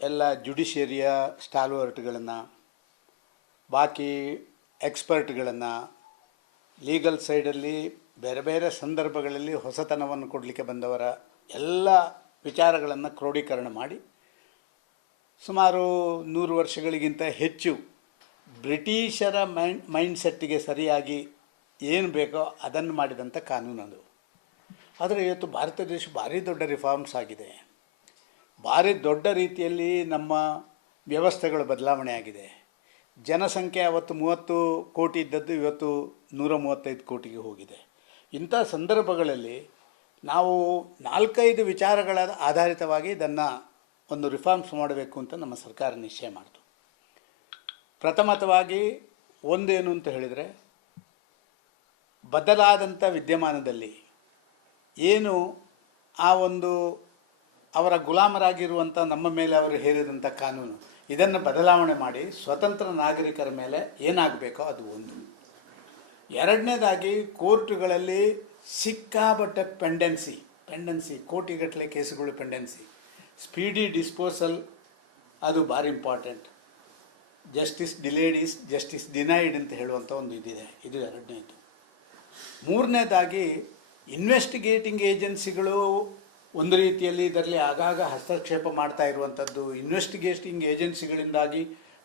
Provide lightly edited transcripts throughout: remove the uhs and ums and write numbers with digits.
ಎಲ್ಲ ಜುಡಿಷಿಯರಿಯ ಸ್ಟಾಲ್ವರ್ಟ್ಗಳನ್ನು, ಬಾಕಿ ಎಕ್ಸ್ಪರ್ಟ್ಗಳನ್ನು, ಲೀಗಲ್ ಸೈಡಲ್ಲಿ ಬೇರೆ ಬೇರೆ ಸಂದರ್ಭಗಳಲ್ಲಿ ಹೊಸತನವನ್ನು ಕೊಡಲಿಕ್ಕೆ ಬಂದವರ ಎಲ್ಲ ವಿಚಾರಗಳನ್ನು ಕ್ರೋಢೀಕರಣ ಮಾಡಿ ಸುಮಾರು 100 ವರ್ಷಗಳಿಗಿಂತ ಹೆಚ್ಚು ಬ್ರಿಟಿಷರ ಮೈಂಡ್ಸೆಟ್ಟಿಗೆ ಸರಿಯಾಗಿ ಏನು ಬೇಕೋ ಅದನ್ನು ಮಾಡಿದಂಥ ಕಾನೂನು ಅದು. ಆದರೆ ಇವತ್ತು ಭಾರತ ದೇಶ ಭಾರಿ ದೊಡ್ಡ ರಿಫಾರ್ಮ್ಸ್ ಆಗಿದೆ. ಭಾರಿ ದೊಡ್ಡ ರೀತಿಯಲ್ಲಿ ನಮ್ಮ ವ್ಯವಸ್ಥೆಗಳು ಬದಲಾವಣೆ ಆಗಿದೆ. ಜನಸಂಖ್ಯೆ ಅವತ್ತು 30 ಕೋಟಿ ಇದ್ದದ್ದು ಇವತ್ತು 135 ಕೋಟಿಗೆ ಹೋಗಿದೆ. ಇಂಥ ಸಂದರ್ಭಗಳಲ್ಲಿ ನಾವು 4-5 ವಿಚಾರಗಳ ಆಧಾರಿತವಾಗಿ ಇದನ್ನು ಒಂದು ರಿಫಾರ್ಮ್ಸ್ ಮಾಡಬೇಕು ಅಂತ ನಮ್ಮ ಸರ್ಕಾರ ನಿಶ್ಚಯ ಮಾಡಿತು. ಪ್ರಥಮತವಾಗಿ ಒಂದೇನು ಅಂತ ಹೇಳಿದರೆ, ಬದಲಾದಂಥ ವಿದ್ಯಮಾನದಲ್ಲಿ ಏನು ಆ ಒಂದು ಅವರ ಗುಲಾಮರಾಗಿರುವಂಥ ನಮ್ಮ ಮೇಲೆ ಅವರು ಹೇರಿದಂಥ ಕಾನೂನು, ಇದನ್ನು ಬದಲಾವಣೆ ಮಾಡಿ ಸ್ವತಂತ್ರ ನಾಗರಿಕರ ಮೇಲೆ ಏನಾಗಬೇಕೋ ಅದು ಒಂದು. ಎರಡನೇದಾಗಿ ಕೋರ್ಟುಗಳಲ್ಲಿ ಸಿಕ್ಕಾಪಟ್ಟೆ ಪೆಂಡೆನ್ಸಿ ಕೋಟಿಗಟ್ಟಲೆ ಕೇಸುಗಳು ಪೆಂಡೆನ್ಸಿ, ಸ್ಪೀಡಿ ಡಿಸ್ಪೋಸಲ್ ಅದು ಭಾರಿ important. Justice delayed is justice denied ಅಂತ ಹೇಳುವಂಥ ಒಂದು ಇದಿದೆ. ಇದು ಎರಡನೇದು. ಮೂರನೇದಾಗಿ ಇನ್ವೆಸ್ಟಿಗೇಟಿಂಗ್ ಏಜೆನ್ಸಿಗಳು ಒಂದು ರೀತಿಯಲ್ಲಿ ಇದರಲ್ಲಿ ಆಗಾಗ ಹಸ್ತಕ್ಷೇಪ ಮಾಡ್ತಾ ಇರುವಂಥದ್ದು, ಇನ್ವೆಸ್ಟಿಗೇಟಿಂಗ್ ಏಜೆನ್ಸಿಗಳಿಂದಾಗಿ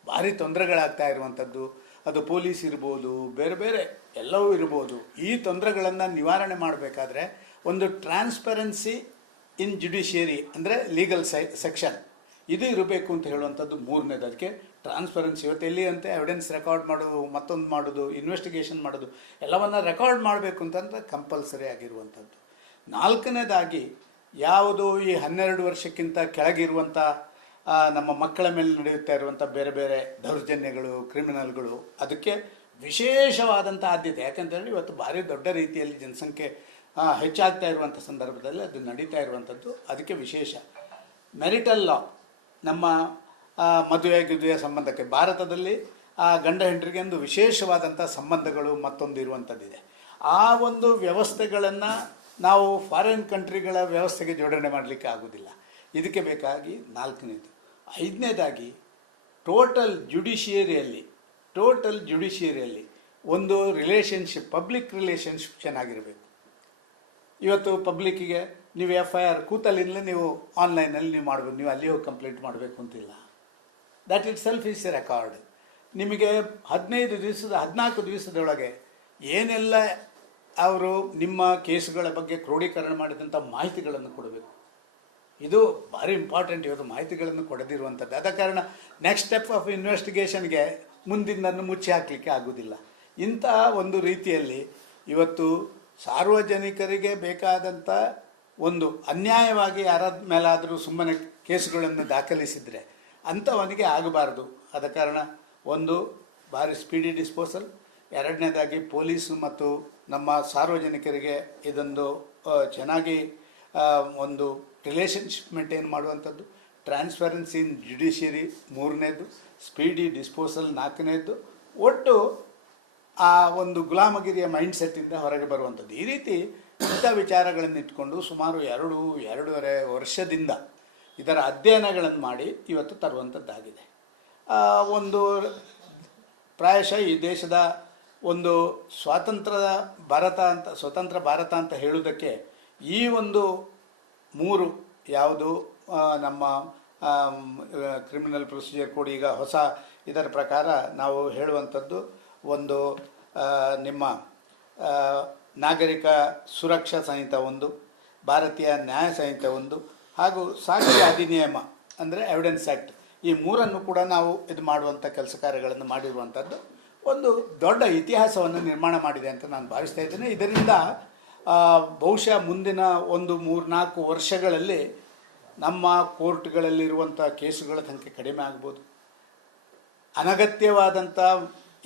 ಭಾರಿ ತೊಂದರೆಗಳಾಗ್ತಾ ಇರುವಂಥದ್ದು, ಅದು ಪೊಲೀಸ್ ಇರ್ಬೋದು, ಬೇರೆ ಬೇರೆ ಎಲ್ಲವೂ ಇರ್ಬೋದು. ಈ ತೊಂದರೆಗಳನ್ನು ನಿವಾರಣೆ ಮಾಡಬೇಕಾದ್ರೆ ಒಂದು ಟ್ರಾನ್ಸ್ಪರೆನ್ಸಿ ಇನ್ ಜುಡಿಷಿಯರಿ ಅಂದರೆ ಲೀಗಲ್ ಸೆಕ್ಷನ್ ಇದು ಇರಬೇಕು ಅಂತ ಹೇಳುವಂಥದ್ದು ಮೂರನೇದು. ಅದಕ್ಕೆ ಟ್ರಾನ್ಸ್ಪರೆನ್ಸಿ ಇವತ್ತು ಎಲ್ಲಿ ಅಂತ ಎವಿಡೆನ್ಸ್ ರೆಕಾರ್ಡ್ ಮಾಡೋದು, ಮತ್ತೊಂದು ಮಾಡೋದು, ಇನ್ವೆಸ್ಟಿಗೇಷನ್ ಮಾಡೋದು ಎಲ್ಲವನ್ನು ರೆಕಾರ್ಡ್ ಮಾಡಬೇಕು ಅಂತಂದರೆ ಕಂಪಲ್ಸರಿ ಆಗಿರುವಂಥದ್ದು. ನಾಲ್ಕನೇದಾಗಿ ಯಾವುದು ಈ 12 ವರ್ಷಕ್ಕಿಂತ ಕೆಳಗಿರುವಂಥ ನಮ್ಮ ಮಕ್ಕಳ ಮೇಲೆ ನಡೆಯುತ್ತಾ ಇರುವಂಥ ಬೇರೆ ಬೇರೆ ದೌರ್ಜನ್ಯಗಳು, ಕ್ರಿಮಿನಲ್ಗಳು, ಅದಕ್ಕೆ ವಿಶೇಷವಾದಂಥ ಆದ್ಯತೆ. ಯಾಕಂತೇಳಿ ಇವತ್ತು ಭಾರಿ ದೊಡ್ಡ ರೀತಿಯಲ್ಲಿ ಜನಸಂಖ್ಯೆ ಹೆಚ್ಚಾಗ್ತಾ ಇರುವಂಥ ಸಂದರ್ಭದಲ್ಲಿ ಅದು ನಡೀತಾ ಇರುವಂಥದ್ದು. ಅದಕ್ಕೆ ವಿಶೇಷ ಮೆರಿಟಲ್ ಲಾ, ನಮ್ಮ ಮದುವೆ ಸಂಬಂಧಕ್ಕೆ ಭಾರತದಲ್ಲಿ ಗಂಡ ಹೆಂಡರಿಗೆ ಒಂದು ವಿಶೇಷವಾದಂಥ ಸಂಬಂಧಗಳು ಮತ್ತೊಂದು ಇರುವಂಥದ್ದಿದೆ. ಆ ಒಂದು ವ್ಯವಸ್ಥೆಗಳನ್ನು ನಾವು ಫಾರಿನ್ ಕಂಟ್ರಿಗಳ ವ್ಯವಸ್ಥೆಗೆ ಜೋಡಣೆ ಮಾಡಲಿಕ್ಕೆ ಆಗೋದಿಲ್ಲ. ಇದಕ್ಕೆ ಬೇಕಾಗಿ ನಾಲ್ಕನೇದು. ಐದನೇದಾಗಿ ಟೋಟಲ್ ಜುಡಿಷಿಯರಿಯಲ್ಲಿ ಒಂದು ರಿಲೇಷನ್ಶಿಪ್, ಪಬ್ಲಿಕ್ ರಿಲೇಷನ್ಶಿಪ್ ಚೆನ್ನಾಗಿರಬೇಕು. ಇವತ್ತು ಪಬ್ಲಿಕ್ಕಿಗೆ ನೀವು FIR ಕೂತಲ್ಲಿಂದಲೇ ನೀವು ಆನ್ಲೈನಲ್ಲಿ ನೀವು ಮಾಡ್ಬೋದು, ನೀವು ಅಲ್ಲಿ ಹೋಗಿ ಕಂಪ್ಲೇಂಟ್ ಮಾಡಬೇಕು ಅಂತಿಲ್ಲ. That it self is A record. ನಿಮಗೆ 14 ದಿವಸದೊಳಗೆ ಏನೆಲ್ಲ ಅವರು ನಿಮ್ಮ ಕೇಸುಗಳ ಬಗ್ಗೆ ಕ್ರೋಢೀಕರಣ ಮಾಡಿದಂಥ ಮಾಹಿತಿಗಳನ್ನು ಕೊಡಬೇಕು. ಇದು ಭಾರಿ ಇಂಪಾರ್ಟೆಂಟ್. ಇವತ್ತು ಮಾಹಿತಿಗಳನ್ನು ಕೊಡದಿರುವಂಥದ್ದು. ಆದ ಕಾರಣ ನೆಕ್ಸ್ಟ್ ಸ್ಟೆಪ್ ಆಫ್ ಇನ್ವೆಸ್ಟಿಗೇಷನ್ಗೆ ಮುಂದಿನದನ್ನು ಮುಚ್ಚಿ ಹಾಕಲಿಕ್ಕೆ ಆಗೋದಿಲ್ಲ. ಇಂತಹ ಒಂದು ರೀತಿಯಲ್ಲಿ ಇವತ್ತು ಸಾರ್ವಜನಿಕರಿಗೆ ಬೇಕಾದಂಥ ಒಂದು ಅನ್ಯಾಯವಾಗಿ ಯಾರ ಮೇಲಾದರೂ ಸುಮ್ಮನೆ ಕೇಸುಗಳನ್ನು ದಾಖಲಿಸಿದರೆ ಅಂಥವನಿಗೆ ಆಗಬಾರ್ದು. ಆದ ಕಾರಣ ಒಂದು ಭಾರಿ ಸ್ಪೀಡಿ ಡಿಸ್ಪೋಸಲ್, ಎರಡನೇದಾಗಿ ಪೊಲೀಸು ಮತ್ತು ನಮ್ಮ ಸಾರ್ವಜನಿಕರಿಗೆ ಇದೊಂದು ಚೆನ್ನಾಗಿ ಒಂದು ರಿಲೇಷನ್ಶಿಪ್ ಮೇಂಟೈನ್ ಮಾಡುವಂಥದ್ದು, ಟ್ರಾನ್ಸ್ಪರೆನ್ಸಿ ಇನ್ ಜುಡಿಷಿಯರಿ ಮೂರನೇದು, ಸ್ಪೀಡಿ ಡಿಸ್ಪೋಸಲ್ ನಾಲ್ಕನೇದು, ಒಟ್ಟು ಆ ಒಂದು ಗುಲಾಮಗಿರಿಯ ಮೈಂಡ್ಸೆಟ್ಟಿಂದ ಹೊರಗೆ ಬರುವಂಥದ್ದು. ಈ ರೀತಿ ಇಂಥ ವಿಚಾರಗಳನ್ನು ಇಟ್ಕೊಂಡು ಸುಮಾರು 2-2.5 ವರ್ಷದಿಂದ ಇದರ ಅಧ್ಯಯನಗಳನ್ನು ಮಾಡಿ ಇವತ್ತು ತರುವಂಥದ್ದಾಗಿದೆ. ಒಂದು ಪ್ರಾಯಶಃ ಈ ದೇಶದ ಒಂದು ಸ್ವತಂತ್ರ ಭಾರತ ಅಂತ ಹೇಳುವುದಕ್ಕೆ ಈ ಒಂದು 3 ಯಾವುದು ನಮ್ಮ ಕ್ರಿಮಿನಲ್ ಪ್ರೊಸೀಜರ್ ಕೋಡ್, ಈಗ ಹೊಸ ಇದರ ಪ್ರಕಾರ ನಾವು ಹೇಳುವಂಥದ್ದು ಒಂದು ನಿಮ್ಮ ನಾಗರಿಕ ಸುರಕ್ಷಾ ಸಂಹಿತ 1, ಭಾರತೀಯ ನ್ಯಾಯ ಸಂಹಿತೆ 1 ಹಾಗೂ ಸಾಕ್ಷಿ ಅಧಿನಿಯಮ ಅಂದರೆ ಎವಿಡೆನ್ಸ್ ಆ್ಯಕ್ಟ್, ಈ 3 ಕೂಡ ನಾವು ಇದು ಮಾಡುವಂಥ ಕೆಲಸ ಕಾರ್ಯಗಳನ್ನು ಮಾಡಿರುವಂಥದ್ದು ಒಂದು ದೊಡ್ಡ ಇತಿಹಾಸವನ್ನು ನಿರ್ಮಾಣ ಮಾಡಿದೆ ಅಂತ ನಾನು ಭಾವಿಸ್ತಾ ಇದ್ದೇನೆ. ಇದರಿಂದ ಬಹುಶಃ ಮುಂದಿನ ಒಂದು 3-4 ವರ್ಷಗಳಲ್ಲಿ ನಮ್ಮ ಕೋರ್ಟ್ಗಳಲ್ಲಿರುವಂಥ ಕೇಸುಗಳ ಸಂಖ್ಯೆ ಕಡಿಮೆ ಆಗ್ಬೋದು. ಅನಗತ್ಯವಾದಂಥ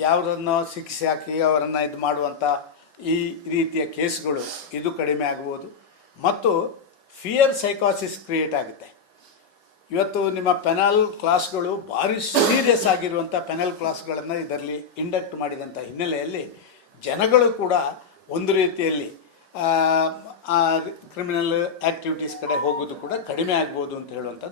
ಯಾವುದನ್ನು ಶಿಕ್ಷೆ ಹಾಕಿ ಅವರನ್ನು ಇದು ಮಾಡುವಂಥ ಈ ರೀತಿಯ ಕೇಸುಗಳು ಇದು ಕಡಿಮೆ ಆಗ್ಬೋದು. ಮತ್ತು ಫಿಯರ್ ಸೈಕಾಸಿಸ್ ಕ್ರಿಯೇಟ್ ಆಗುತ್ತೆ. ಇವತ್ತು ನಿಮ್ಮ ಪೆನಲ್ ಕ್ಲಾಸ್ಗಳು ಭಾರಿ ಸೀರಿಯಸ್ ಆಗಿರುವಂಥ ಪೆನಲ್ ಕ್ಲಾಸ್ಗಳನ್ನು ಇದರಲ್ಲಿ ಇಂಡಕ್ಟ್ ಮಾಡಿದಂಥ ಹಿನ್ನೆಲೆಯಲ್ಲಿ ಜನಗಳು ಕೂಡ ಒಂದು ರೀತಿಯಲ್ಲಿ ಕ್ರಿಮಿನಲ್ ಆ್ಯಕ್ಟಿವಿಟೀಸ್ ಕಡೆ ಹೋಗೋದು ಕೂಡ ಕಡಿಮೆ ಆಗ್ಬೋದು ಅಂತ ಹೇಳುವಂಥದ್ದು